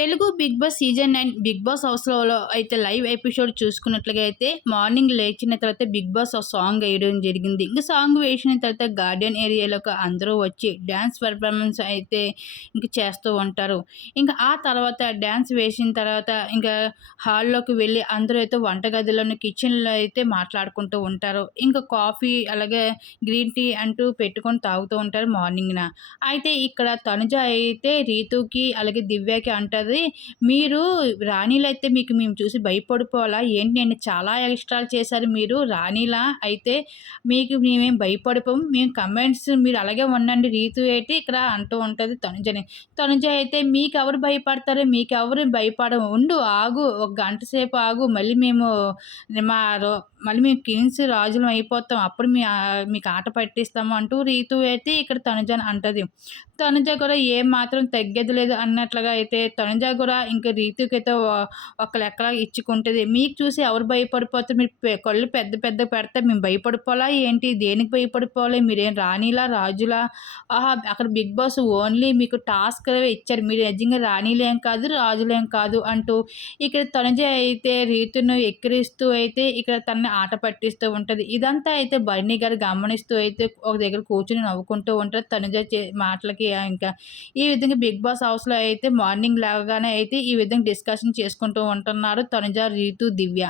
Telugu Bigg Boss season nine Bigg Boss హౌస్లో అయితే live episode చూసుకున్నట్లుగా అయితే మార్నింగ్ లేచిన తర్వాత బిగ్ బాస్ ఆ సాంగ్ వేయడం జరిగింది. ఇంకా సాంగ్ వేసిన తర్వాత గార్డెన్ ఏరియాలోకి అందరూ వచ్చి డ్యాన్స్ పర్ఫార్మెన్స్ అయితే ఇంక చేస్తూ ఉంటారు. ఇంకా ఆ తర్వాత డ్యాన్స్ వేసిన తర్వాత ఇంకా హాల్లోకి వెళ్ళి అందరూ అయితే వంటగదిలోని కిచెన్లో అయితే మాట్లాడుకుంటూ ఉంటారు. ఇంకా కాఫీ అలాగే గ్రీన్ టీ అంటూ పెట్టుకొని తాగుతూ ఉంటారు మార్నింగ్న. అయితే ఇక్కడ తనుజ అయితే రీతుకి అలాగే దివ్యకి అంటారు ఉంటుంది. మీరు రాణిలు అయితే మీకు మేము చూసి భయపడిపోవాలా? ఏంటి నేను చాలా ఎక్స్ట్రాలు చేశారు మీరు. రాణిలా అయితే మీకు మేమేం భయపడిపోము. మేము కమెంట్స్ మీరు అలాగే ఉండండి. రీతు ఏంటి ఇక్కడ అంటూ ఉంటుంది తనుజని. తనుజ అయితే మీకు ఎవరు భయపడతారు? మీకు ఎవరు భయపడము? ఉండు ఆగు ఒక గంట సేపు ఆగు. మళ్ళీ మేము మా మళ్ళీ మేము కింగ్స్ రాజులం అయిపోతాం. అప్పుడు మీ మీకు ఆట పట్టిస్తాము అంటూ రీతు అయితే ఇక్కడ తనుజ అంటది. తనుజ కూడా ఏం మాత్రం తగ్గేది లేదు అన్నట్లుగా అయితే తనుజ కూడా ఇంకా రీతుకి అయితే ఒక లెక్కలా ఇచ్చుకుంటుంది. మీకు చూసి ఎవరు భయపడిపోతే మీరు కళ్ళు పెద్ద పెద్ద పెడితే మేము భయపడిపోవాలా ఏంటి? దేనికి భయపడిపోవాలి? మీరేం రాణిలా రాజులా? ఆహా అక్కడ బిగ్ బాస్ ఓన్లీ మీకు టాస్క్ ఇచ్చారు. మీరు నిజంగా రాణిలేం కాదు రాజులేం కాదు అంటూ ఇక్కడ తనుజ అయితే రీతును ఎక్కిరిస్తూ అయితే ఇక్కడ తనని ఆట పట్టిస్తూ ఉంటుంది. ఇదంతా అయితే బర్నీ గారు గమనిస్తూ అయితే ఒక దగ్గర కూర్చుని నవ్వుకుంటూ ఉంటారు తనుజ మాటలకి ఇంకా ఈ విధంగా బిగ్ బాస్ హౌస్లో అయితే మార్నింగ్ లాగానే అయితే ఈ విధంగా డిస్కషన్ చేసుకుంటూ ఉంటున్నారు తనుజ రీతు దివ్య.